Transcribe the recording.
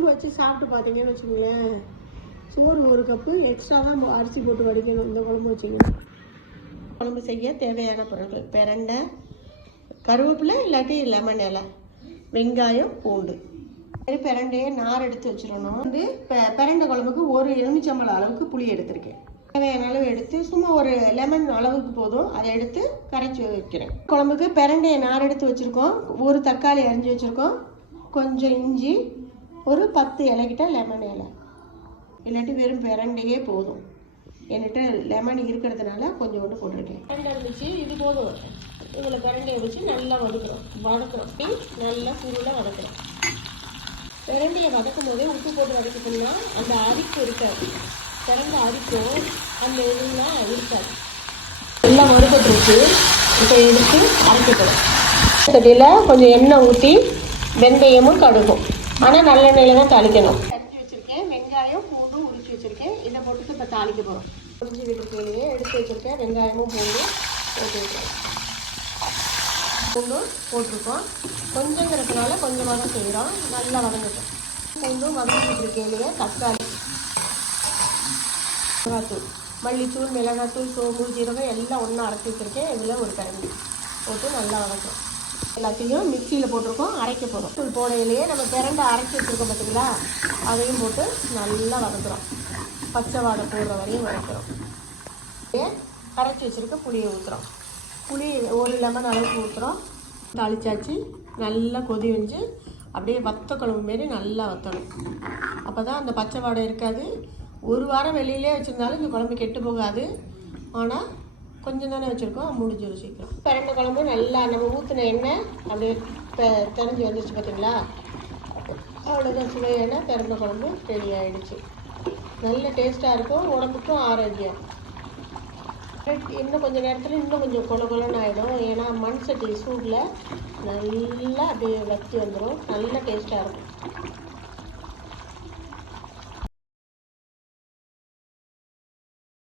குழம்பு வச்சு சாப்பிட்டு பார்த்தீங்கன்னு வச்சுங்களேன் சோறு ஒரு கப்பு எக்ஸ்ட்ரா தான் அரிசி போட்டு வடிக்கணும் இந்த குழம்பு வச்சிங்கன்னா குழம்பு செய்ய தேவையான பொருட்கள் பிரண்டை கருவேப்பிலை இல்லாட்டி லெமன் இலை வெங்காயம் பூண்டு. சரி நார் எடுத்து வச்சிடணும். வந்து பெ- பிரண்டை குழம்புக்கு ஒரு எலுமிச்சம்பழம் அளவுக்கு புளி எடுத்திருக்கேன். தேவையான அளவு எடுத்து சும்மா ஒரு லெமன் அளவுக்கு போதும் அதை எடுத்து கரைச்சி வைக்கிறேன். குழம்புக்கு பிரண்டையை நார் எடுத்து வச்சுருக்கோம். ஒரு தக்காளி அரிஞ்சு வச்சுருக்கோம். கொஞ்சம் இஞ்சி ஒரு பத்து இலைக்கிட்ட லெமன் இலை. இல்லாட்டி வெறும் பிரண்டையே போதும். என்கிட்ட லெமன் இருக்கிறதுனால கொஞ்சோண்டு போட்டிருக்கேன் பிரண்டை இருந்துச்சு இது போதும். இதில் பிரண்டையை வச்சு நல்லா வதக்குறோம். வதக்குறோம். நல்லா சுருளாக வதக்குறோம். பிரண்டையை வதக்கும் போதே உப்பு போட்டு வதக்கிட்டோம்னா அந்த அரிப்பு இருக்காது. பிரண்டை அரிக்கும் அந்த இதுலாம் இருக்காது. எல்லாம் வறுபட்டுருச்சு இப்போ எடுத்து அரைச்சிக்கலாம். சட்டியில் கொஞ்சம் எண்ணெய் ஊற்றி வெந்தயமும் கடுகும். ஆனால் நல்லெண்ணெயில் தான் தாளிக்கணும். அரிஞ்சு வச்சுருக்கேன். வெங்காயம் பூண்டும் உரிச்சு வச்சுருக்கேன். இதை போட்டு இப்போ தாளிக்க போகிறோம் உரிஞ்சு விட்டுருக்கையிலேயே எடுத்து வச்சுருக்கேன். வெங்காயமும் பூண்டும் போட்டு வைக்கிறேன் பூண்டும் போட்டிருக்கோம். கொஞ்சங்கிறதுனால கொஞ்சமாக தான் செய்கிறோம் நல்லா வதங்கட்டும். பூண்டும் வதங்கி இருக்கையிலேயே தக்காளி மிளகாத்தூள் மல்லித்தூள் மிளகாத்தூள் சோம்பு ஜீரகம் எல்லாம் ஒன்றா அரைச்சி வச்சுருக்கேன். இதில் ஒரு கரண்டி. போட்டு நல்லா வதக்கும் எல்லாத்தையும் மிக்சியில் போட்டிருக்கோம் அரைக்க போகிறோம் தூள் போடையிலேயே நம்ம பிறண்டு அரைச்சி வச்சுருக்கோம் பார்த்தீங்களா அதையும் போட்டு நல்லா வதக்குறோம். பச்சை வாடை போடுற வரையும் வதக்குறோம். அப்படியே வச்சுருக்க புளியை ஊற்றுறோம் புளி ஒரு லெமன் அளவுக்கு ஊற்றுறோம் தாளிச்சாச்சு. நல்லா கொதி வந்து அப்படியே வத்த குழம்பு மாரி நல்லா வத்தணும். அப்போ தான் அந்த பச்சை வாடை இருக்காது. ஒரு வாரம் வெளியிலே வச்சுருந்தாலும் இந்த குழம்பு கெட்டு போகாது. ஆனால் கொஞ்சம் தானே வச்சுருக்கோம் முடிஞ்சிடும் சீக்கிரம். பிறண்ட குழம்பு நல்லா நம்ம ஊற்றின எண்ணெய் அப்படியே தெரிஞ்சு வந்துருச்சு பார்த்தீங்களா அவ்வளோதான் சுவையான பிறந்த குழம்பு ரெடி ஆகிடுச்சு நல்ல டேஸ்ட்டாக இருக்கும். உடம்புக்கும் ஆரோக்கியம். இன்னும் கொஞ்சம் நேரத்தில் இன்னும் கொஞ்சம் கொல கொலன்னு ஆகிடும் ஏன்னா மண் சட்டி சூடில் நல்லா அப்படியே வத்தி வந்துடும் நல்ல டேஸ்ட்டாக இருக்கும்.